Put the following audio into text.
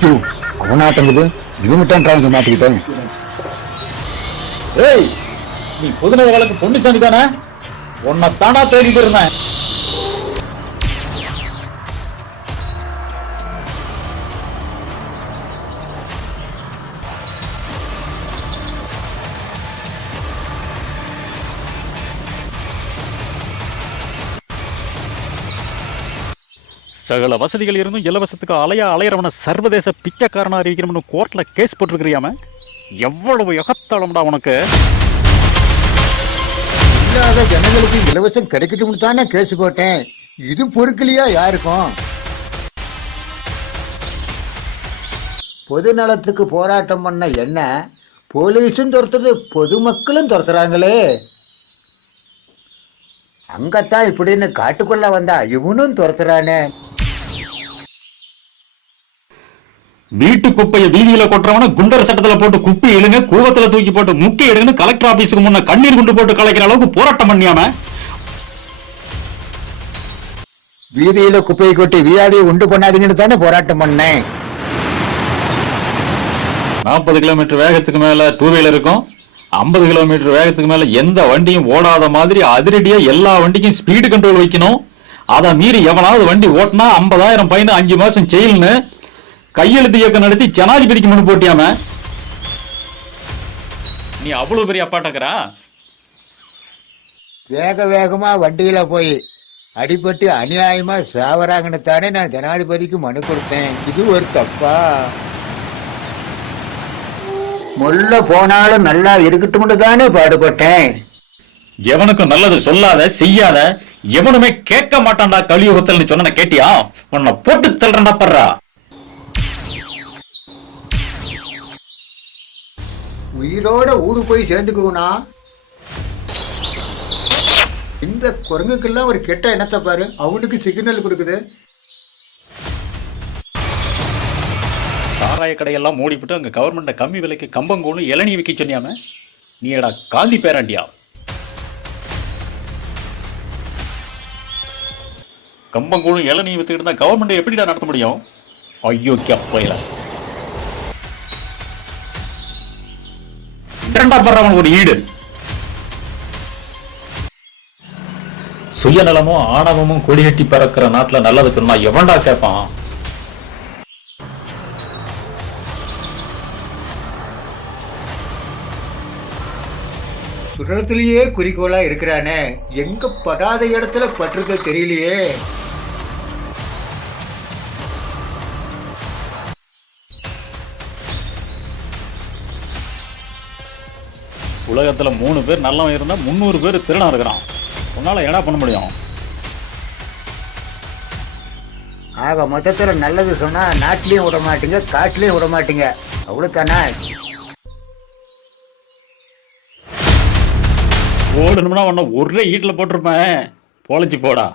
ஐயோ அவனாட்டங்குது இவங்கிட்டான் டிரான்ஸ் மாட்டிக்கிட்டேன். ஏய் நீ புதுநகருக்கு பொன்னுசாமி தானே உன்னை தானா தேடிட்டு இருந்தேன். சகல வசதிகள் இருந்தும் இலவசத்துக்கு அலையா அலையறவன சர்வதேச பிச்சைக்காரனா அறிவிக்கணும்னு கோர்ட்ல கேஸ் போட்டிருக்கிறியாம? எவ்வளவு எகத்தாளம்டா உனக்கு? இல்லாத ஜனங்களுக்கு இலவசம் கிடைக்கட்டும்னு தானே கேஸ் போட்டேன். இது பொறுக்கலையா யாருக்கும்? பொது நலத்துக்கு போராட்டம் பண்ண என்ன? போலீஸும் துரத்துறது பொதுமக்களும் துரத்துறாங்களே. அங்கத்தான் இப்படின்னு காட்டுக்குள்ள வந்தா இவனும் துரத்துறானே. வீட்டு குப்பைய வீதியில கொட்டுறவன குண்டர் சட்டத்துல போட்டு குப்பி இழுங்க கூவத்துல தூக்கி போட்டு முக்கி எடுங்கன்னு கலெக்டர் ஆபீஸுக்கு முன்ன கண்ணீர் குண்டு போட்டு கலைக்கிற அளவுக்கு போராட்டம் பண்ணியாம. வீதியில குப்பையை கொட்டி வியாதியை உண்டு பண்ணாதீங்கன்னு தானே போராட்டம் பண்ணேன். நாற்பது கிலோமீட்டர் வேகத்துக்கு மேல டூ வீலர் இருக்கும். ஐம்பது கிலோமீட்டர் வேகத்துக்கு மேல எந்த வண்டியும் ஓடாத மாதிரி அதிரடியா எல்லா வண்டிக்கும் ஸ்பீடு கண்ட்ரோல் வைக்கணும். அதை மீறி எவனாவது வண்டி ஓட்டினா ஐம்பதாயிரம் பையன் அஞ்சு மாசம் ஜெயில்னு கையெழுத்து இயக்கம் நடத்தி ஜனாதிபதிக்கு முன்னு போட்டியாம? நீ அவ்வளவு பெரிய அப்பாட்டக்கரா? வேக வேகமா வண்டியில போய் அடிபட்டு அநியாயமா சாவறாங்கன்னு தானே நான் ஜனாதிபதிக்கு மனு கொடுத்தேன். இது ஒரு தப்பா? முள்ள போனாலும் நல்லா இருக்கட்டும்னு தானே பாடுபட்டேன். எவனுக்கும் நல்லது சொல்லாத செய்யாத எவனுமே கேட்க மாட்டான்டா கலியுகத்தில் சொன்ன கேட்டியா? உன்னை போட்டு தள்ளுறா படுறா உயிரோட ஊடு போய் சேர்ந்துக்குவனா இந்த குரங்குக்கெல்லாம் ஒரு கெட்ட எண்ணத்தை பாரு. அவனுக்கு சிக்னல் கொடுக்குது. சாராய கடையெல்லாம் மூடிவிட்டு அங்க கவர்மெண்ட்டை கம்மி விலைக்கு கம்பங்கூழு இளநீ விற்க சொன்னியாம நீ எடா காந்தி பேராண்டியா? கம்பங்கூழும் இளநீ வித்துக்கிட்டு இருந்தா கவர்மெண்ட் எப்படிடா நடத்த முடியும்? ஐயோ கேப்பையில இரண்டா படுறவன் ஒரு ஈடு. சுயநலமும் ஆணவமும் கொடிகட்டி பறக்கிற நாட்டுல நல்லதுக்குன்னா எவன்டா கேட்பான் சுடலத்திலேயே குறிக்கோளா இருக்கிறானே. எங்க படாத இடத்துல பட்டிருக்க தெரியலையே. உலகத்துல மூணு பேர் நல்லவன் இருந்தா முந்நூறு பேர் திருடன் இருக்கிறான். உன்னால என்ன பண்ண முடியும்? ஆக மொத்தத்துல நல்லது சொன்னா நாட்டிலையும் விட மாட்டீங்க காட்டிலையும் விட மாட்டீங்க. அவ்வளவுதானே? ஓடணும்னா உன்னை ஒரே ஈட்டில் போட்டிருப்பேன். பொழைச்சு போடா.